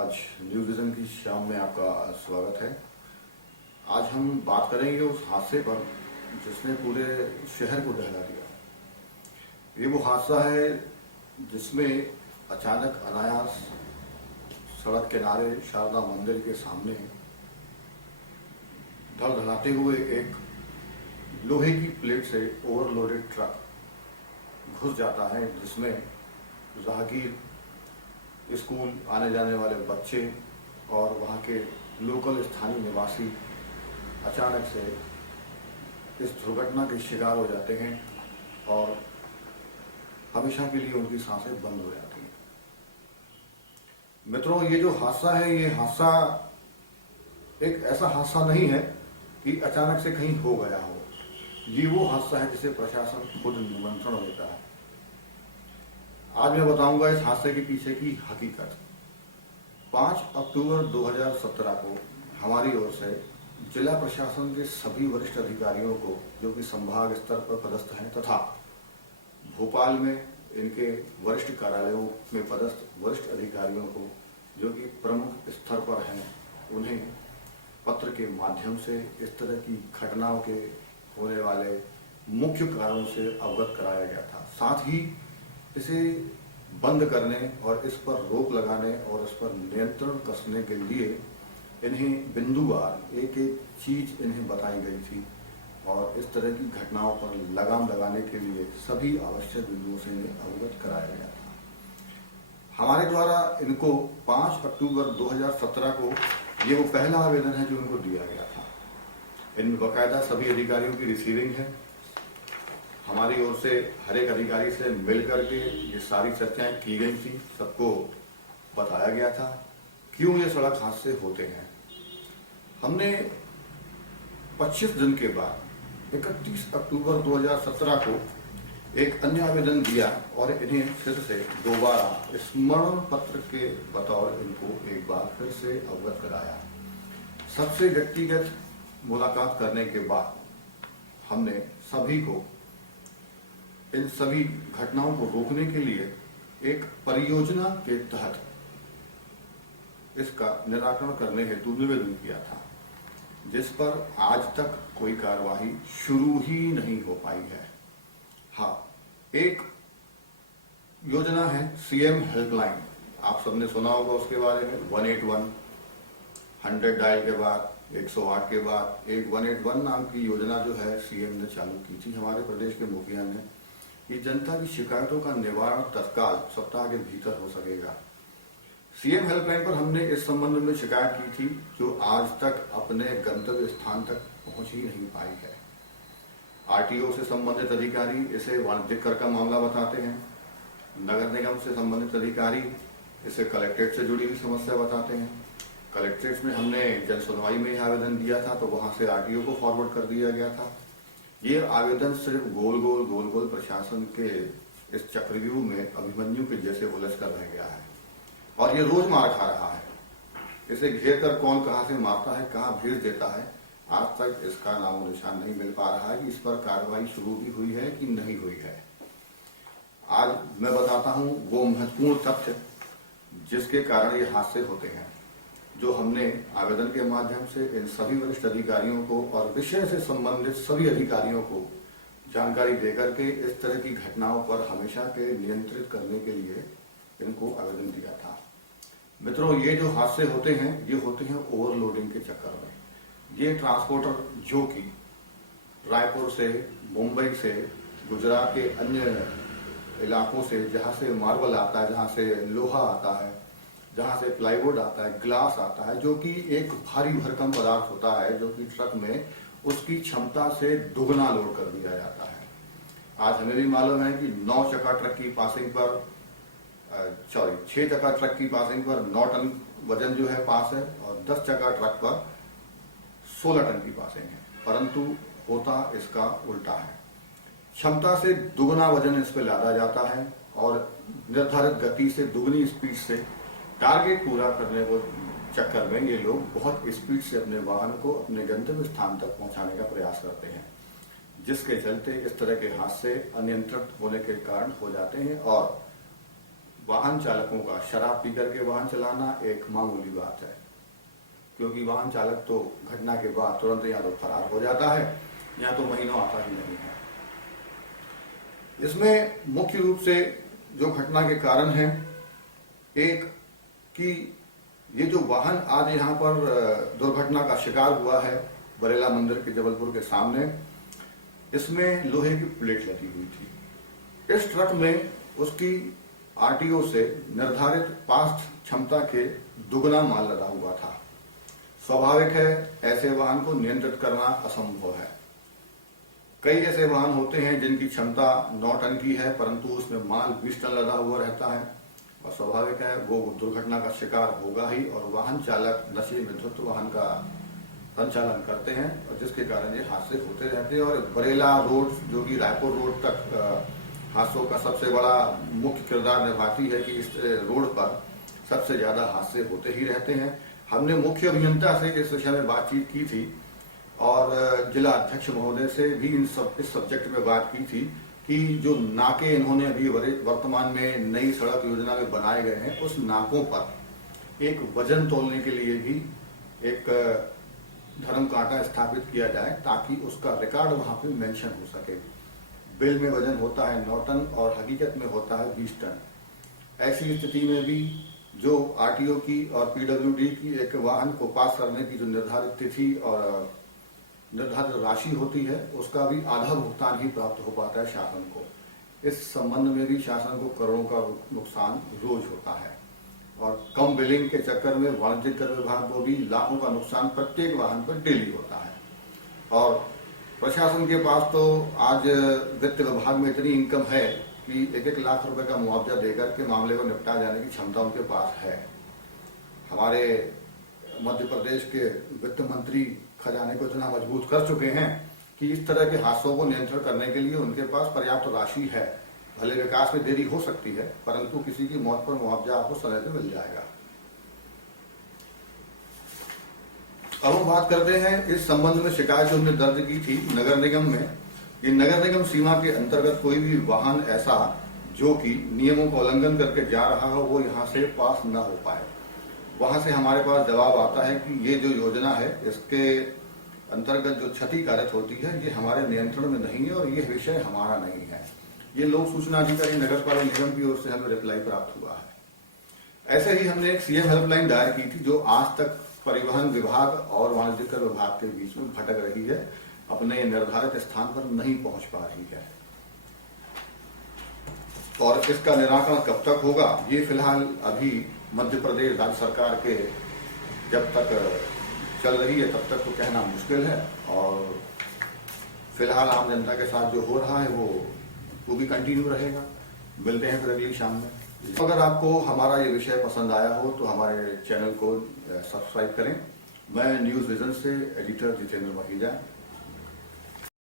आज news vision की शाम में आपका स्वागत है। आज हम बात करेंगे उस हादसे पर जिसने पूरे शहर को दहला दिया। ये वो हादसा है जिसमें अचानक अनायास सड़क किनारे शारदा मंदिर के सामने धड़धड़ाते हुए एक लोहे की प्लेट से ओवरलोडेड ट्रक घुस जाता है, जिसमें राहगीर, स्कूल आने जाने वाले बच्चे और वहाँ के लोकल स्थानीय निवासी अचानक से इस दुर्घटना के शिकार हो जाते हैं और हमेशा के लिए उनकी सांसें बंद हो जाती हैं। मित्रों, ये जो हादसा है, ये हादसा एक ऐसा हादसा नहीं है कि अचानक से कहीं हो गया हो। ये वो हादसा है जिसे प्रशासन खुद निमंत्रण देता है। आज मैं बताऊंगा इस हादसे के पीछे की हकीकत। 5 अक्टूबर 2017 को हमारी ओर से जिला प्रशासन के सभी वरिष्ठ अधिकारियों को, जो कि संभाग स्तर पर पदस्थ हैं, तथा भोपाल में इनके वरिष्ठ कार्यालयों में पदस्थ वरिष्ठ अधिकारियों को, जो कि प्रमुख स्तर पर हैं, उन्हें पत्र के माध्यम से इस तरह की घटनाओं के होने वाले मुख्य कारणों से अवगत कराया गया था। साथ ही इसे बंद करने और इस पर रोक लगाने और इस पर नियंत्रण कसने के लिए इन्हें बिंदुवार एक एक चीज इन्हें बताई गई थी और इस तरह की घटनाओं पर लगाम लगाने के लिए सभी आवश्यक बिंदुओं से इन्हें अवगत कराया गया था। हमारे द्वारा इनको 5 अक्टूबर 2017 को ये वो पहला आवेदन है जो इनको दिया गया था। इनमें बाकायदा सभी अधिकारियों की रिसीविंग है। हमारी ओर से हर एक अधिकारी से मिलकर के ये सारी चर्चाएं की गई थी, सबको बताया गया था क्यों ये सड़क हादसे होते हैं। हमने 25 दिन के बाद 31 अक्टूबर 2017 को एक अन्य आवेदन दिया और इन्हें फिर से दोबारा स्मरण पत्र के बतौर इनको एक बार फिर से अवगत कराया। सबसे व्यक्तिगत मुलाकात करने के बाद हमने सभी को इन सभी घटनाओं को रोकने के लिए एक परियोजना के तहत इसका निराकरण करने हेतु निवेदन किया था, जिस पर आज तक कोई कार्यवाही शुरू ही नहीं हो पाई है। हाँ, एक योजना है सीएम हेल्पलाइन, आप सबने सुना होगा उसके बारे में। 181 100 डायल के बाद 108 के बाद एक 181 नाम की योजना जो है सीएम ने चालू की थी हमारे प्रदेश के मुखिया ने। ये जनता की शिकायतों का निवारण तत्काल सप्ताह के भीतर हो सकेगा। सीएम हेल्पलाइन पर हमने इस संबंध में शिकायत की थी, जो आज तक अपने गंतव्य स्थान तक पहुंच ही नहीं पाई है। आरटीओ से संबंधित अधिकारी इसे वाणिज्यिक कर का मामला बताते हैं, नगर निगम से संबंधित अधिकारी इसे कलेक्ट्रेट से जुड़ी हुई समस्या बताते हैं। कलेक्ट्रेट में हमने जन सुनवाई में यह आवेदन दिया था तो वहां से आरटीओ को फॉरवर्ड कर दिया गया था। ये आवेदन सिर्फ गोल गोल प्रशासन के इस चक्रव्यूह में अभिमन्यु के जैसे उलझ कर रह गया है और ये रोज मार खा रहा है। इसे घेर कर कौन कहां से मारता है, कहां भेज देता है, आज तक इसका नामो निशान नहीं मिल पा रहा है कि इस पर कार्रवाई शुरू भी हुई है कि नहीं हुई है। आज मैं बताता हूं वो महत्वपूर्ण तथ्य जिसके कारण ये हादसे होते हैं, जो हमने आवेदन के माध्यम से इन सभी वरिष्ठ अधिकारियों को और विषय से संबंधित सभी अधिकारियों को जानकारी देकर के इस तरह की घटनाओं पर हमेशा के नियंत्रित करने के लिए इनको आवेदन दिया था। मित्रों, ये जो हादसे होते हैं ये होते हैं ओवरलोडिंग के चक्कर में। ये ट्रांसपोर्टर जो कि रायपुर से, मुंबई से, गुजरात के अन्य इलाकों से, जहां से मार्बल आता है, जहां से लोहा आता है, जहां से प्लाईवुड आता है, ग्लास आता है, जो कि एक भारी भरकम पदार्थ होता है, जो कि ट्रक में उसकी क्षमता से दुगना लोड कर दिया जाता है। आज हमें भी मालूम है कि 9 चक्का ट्रक की पासिंग पर 6 चक्का ट्रक की पासिंग पर 9 टन वजन जो है पास है और 10 चक्का ट्रक पर 16 टन की पासिंग है, परंतु होता इसका उल्टा है। क्षमता से दुगना वजन इस पर लादा जाता है और निर्धारित गति से दुगनी स्पीड से टारगेट पूरा करने को चक्कर में ये लोग बहुत स्पीड से अपने वाहन को अपने गंतव्य स्थान तक पहुंचाने का प्रयास करते हैं, जिसके चलते इस तरह के हादसे अनियंत्रित होने के कारण हो जाते हैं और वाहन चालकों का शराब पी करके वाहन चलाना एक मामूली बात है, क्योंकि वाहन चालक तो घटना के बाद तुरंत या तो फरार हो जाता है या तो महीनों आता ही नहीं है। इसमें मुख्य रूप से जो घटना के कारण है, एक कि ये जो वाहन आज यहाँ पर दुर्घटना का शिकार हुआ है बरेला मंदिर के जबलपुर के सामने, इसमें लोहे की प्लेट लगी हुई थी। इस ट्रक में उसकी आरटीओ से निर्धारित पास क्षमता के दुगना माल लदा हुआ था। स्वाभाविक है ऐसे वाहन को नियंत्रित करना असंभव है। कई ऐसे वाहन होते हैं जिनकी क्षमता 9 टन की है, परंतु उसमें माल 20 टन लदा हुआ रहता है और स्वाभाविक है वो दुर्घटना का शिकार होगा ही। और वाहन चालक नशे में धुत वाहन का संचालन करते हैं और जिसके कारण ये हादसे होते रहते हैं। और बरेला रोड जो कि रायपुर रोड तक हादसों का सबसे बड़ा मुख्य किरदार निभाती है कि इस रोड पर सबसे ज्यादा हादसे होते ही रहते हैं। हमने मुख्य अभियंता से इस विषय में बातचीत की थी और जिला अध्यक्ष महोदय से भी इस सब्जेक्ट में बात की थी कि जो नाके इन्होंने अभी वर्तमान में नई सड़क योजना में बनाए गए हैं, उस नाकों पर एक वजन तोलने के लिए भी एक धर्म कांटा स्थापित किया जाए ताकि उसका रिकॉर्ड वहां पे मेंशन हो सके। बिल में वजन होता है 9 टन और हकीकत में होता है 20 टन। ऐसी स्थिति में भी जो आरटीओ की और पीडब्ल्यूडी की एक वाहन को पास करने की जो निर्धारित तिथि और निर्धारित राशि होती है, उसका भी आधा भुगतान ही प्राप्त हो पाता है शासन को। इस संबंध में भी शासन को करोड़ों का नुकसान रोज होता है और कम बिलिंग के चक्कर में वाणिज्यिक कर विभाग को भी लाखों का नुकसान प्रत्येक वाहन पर डेली होता है। और प्रशासन के पास तो आज वित्त विभाग में इतनी इनकम है कि 1-1 लाख रुपए का मुआवजा देकर के मामले को निपटा जाने की क्षमता उनके पास है। हमारे मध्य प्रदेश के वित्त मंत्री खजाने को इतना मजबूत कर चुके हैं कि इस तरह के हादसों को नियंत्रण करने के लिए उनके पास पर्याप्त राशि है। भले विकास में देरी हो सकती है, परंतु किसी की मौत पर मुआवजा आपको समय पे मिल जाएगा। अब हम बात करते हैं इस संबंध में शिकायत जो हमने दर्ज की थी नगर निगम में। ये नगर निगम सीमा के अंतर्गत कोई भी वाहन ऐसा जो कि नियमों का उल्लंघन करके जा रहा हो वो यहाँ से पास न हो पाए। वहां से हमारे पास जवाब आता है कि ये जो योजना है इसके अंतर्गत जो क्षति कारक होती है ये हमारे नियंत्रण में नहीं है और ये विषय हमारा नहीं है। ये लोक सूचना अधिकारी नगर पालिका निगम की ओर से हमें रिप्लाई प्राप्त हुआ है। ऐसे ही हमने एक सीएम हेल्पलाइन दायर की थी जो आज तक परिवहन विभाग और वाणिज्यिक कर विभाग के बीच में भटक रही है, अपने निर्धारित स्थान पर नहीं पहुंच पा रही है। और इसका निराकरण कब तक होगा ये फिलहाल अभी मध्य प्रदेश राज्य सरकार के जब तक चल रही है तब तक तो कहना मुश्किल है। और फिलहाल आम जनता के साथ जो हो रहा है वो भी कंटिन्यू रहेगा। मिलते हैं फिर अगली शाम में। अगर आपको हमारा ये विषय पसंद आया हो तो हमारे चैनल को सब्सक्राइब करें। मैं न्यूज विजन से एडिटर जितेंद्र महिजा।